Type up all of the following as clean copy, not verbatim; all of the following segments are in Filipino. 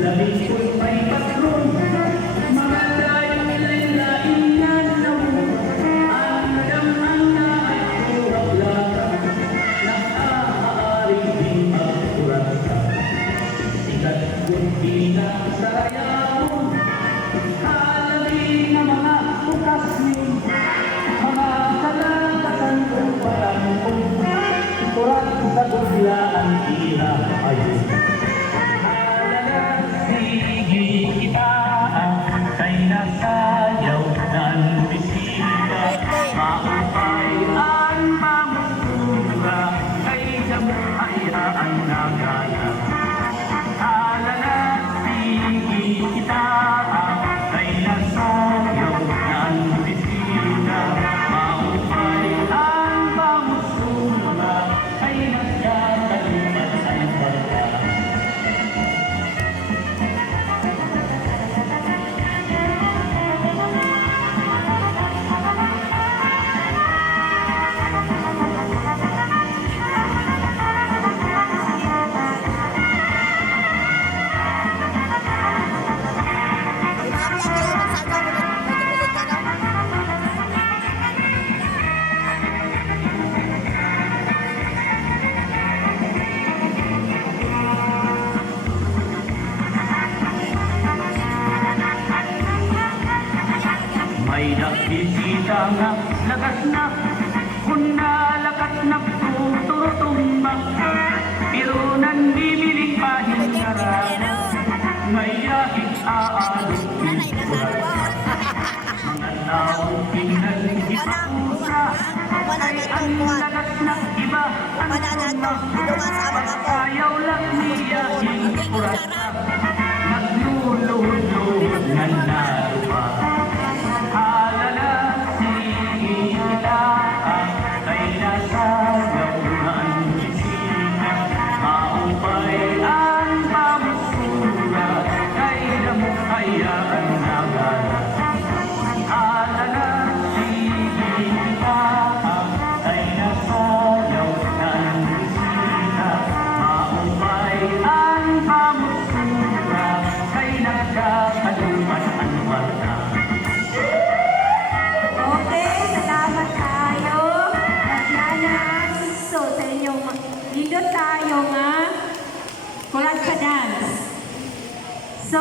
Labing ko'y may patron, mga tayong lain-lain na naman. Ang damang na ay kurap-lata, nakaaring di magkurata. Sikat ko'y pinasarayamon, halali na mga bukas yun. Mga kalagasan ko'y patangkong, kurat sa biglaan tira ayun. Kay nasayaw ng bisita, maupay ang mamusura, kay hayaan na gana. Alalasigi kita, kay nasayaw ng bisita, maupay ang mamusura, kay nagkakaluman ang bata. May nakikita nga lagas na, kung nalakat na tututumbang, pero nandibiling pahingarana, may yahing aalok pinagkulat. Mga taong pinag-ipakusa, ay ang lagas ng iba ang tumang, ayaw lang niya inkulat, nagluluhod-luhod na narupa. Dito tayo nga kulat sa dance. So,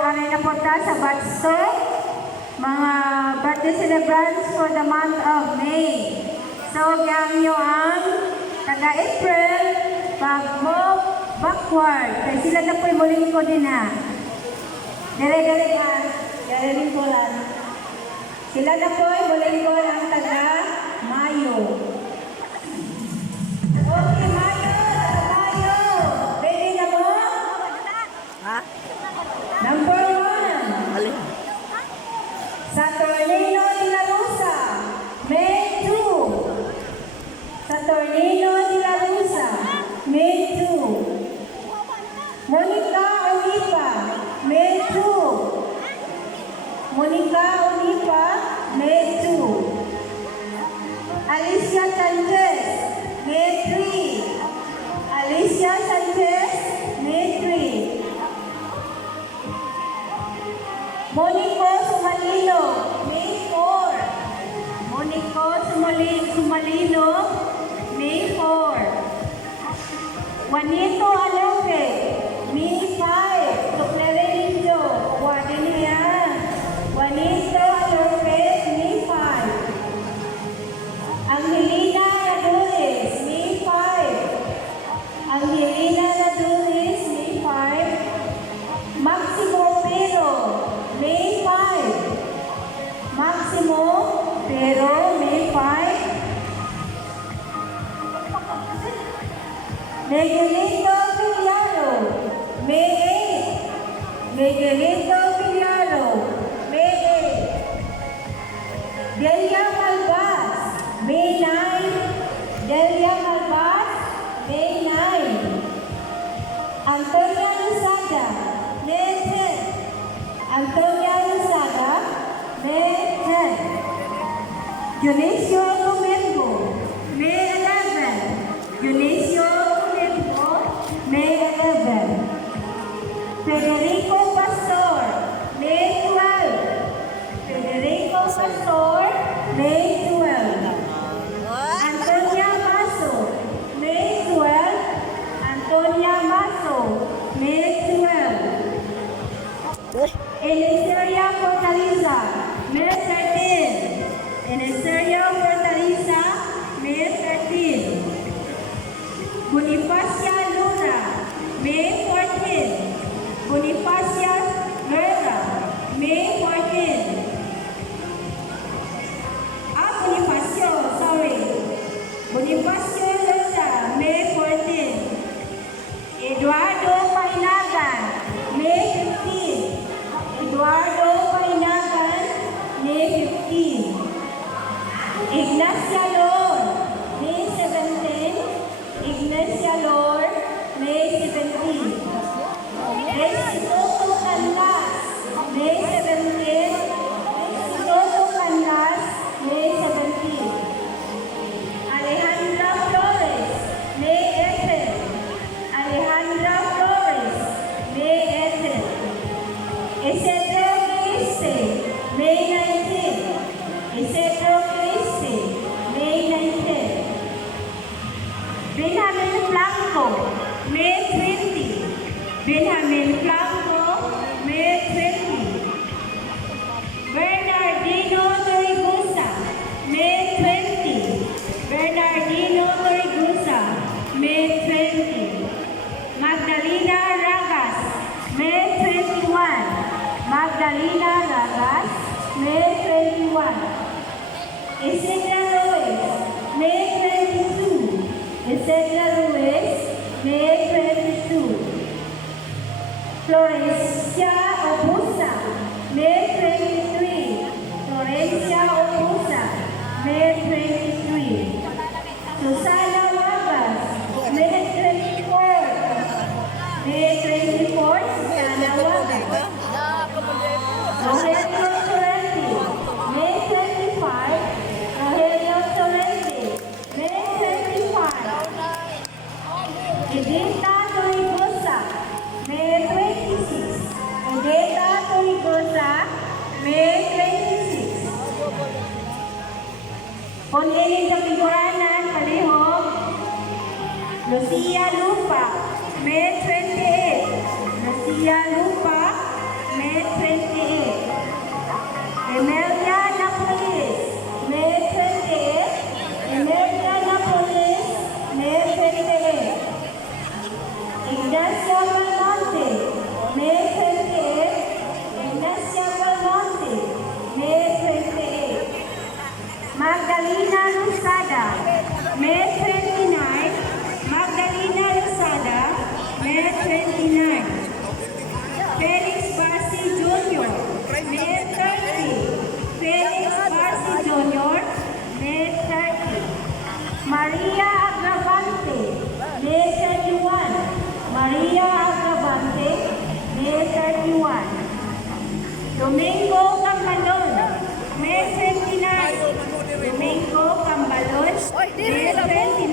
aray na po ta sa batch 2, mga birthday celebrants for the month of May. So, gang nyo ang taga-April, pag-move backward. Kaya sila na po'y muling ko din na. Dere-dere ka, dere-dere ko lang. Sila na po'y muling ko ang taga-Mayo. Okay, Mayo! Ready na mo? Ha? Number 1. Alin? Saturnino de la Rosa, May 2. Sa Saturnino de la Rosa, May 2. Monica Oliva, May 2. Monica Oliva, May 2. Alicia Sanchez, May 3. Alicia Sanchez, May 3. Monico Sumalino, May 4. Monico Sumalino, May 4. Juanito Alope, May 5. Suplere ninyo, kuwanin niya. Juanito Alope, May 5. Angelina Radulis, May 5. Angelina Radulis, May 5. Maximo Pero, May 5. Maximo Pero, May 5. Miguelito Villaro, May 8. Miguelito Villaro, May 8. Delia Malvas, May 9. Delia Malvas, May 9. Antonia Luzada, May 10. Antonia Luzada, May 10. Dionisio Domingo, May 11. Dionisio Domingo, May 11. Federico Pastor, May 12. Federico Pastor, May 12. Antonia Maso, May 12. Antonia Maso, May 12. Eliseria Fortaleza, May 13. Eliseria Fortaleza, May 13. Bonifacia Luna, May 14. Bonifacia Luna, May 14. Bonifacio, sorry. Bonifacio Luna, May 14. Eduardo Painagan, May 15. Eduardo Painagan, May 15. Ignacia Lord, May 17. Ignacia Lord, May 17. Recisoto Canlas, May 17. Recisoto Canlas, May 17. Alejandra Flores, May 18. Alejandra Flores, May 18. Isidro Criste, May 19. Isidro Criste, May 19. Benjamin Blanco, May 20. Benjamin Blanco, May 20. Bernardino Torigusa, May 20. Bernardino Torigusa, May 20. Magdalena Ragas, May 21. Magdalena Ragas, May 21. Isidra Ruiz, May 22. Isidra Ruiz, May 22. Florencia Obusa, May 23. Florencia Obusa, May 23. Susana Vargas, May 24. May 24, Susana Vargas. Rogelio Torrenti, May 25. Rogelio Torrenti, May 25. Edita Torrigosa, May 26. Edita Torrigosa, May 26. Kung ining sa figuranan, palihog. Lucia Lupa, May 28. Lucia Lupa, May 28. Emelia Napolis, May 28. Emelia Napolis, May 28. Ignacio Belmonte, May 28. Ignacio Belmonte, May 28. Magdalena Luzada, May 29. Magdalena Luzada, May 29. Felix Basi Jr., May 30. Felix Domingo Cambalon. May 29. Domingo Cambalon. Oy, dili May lang po.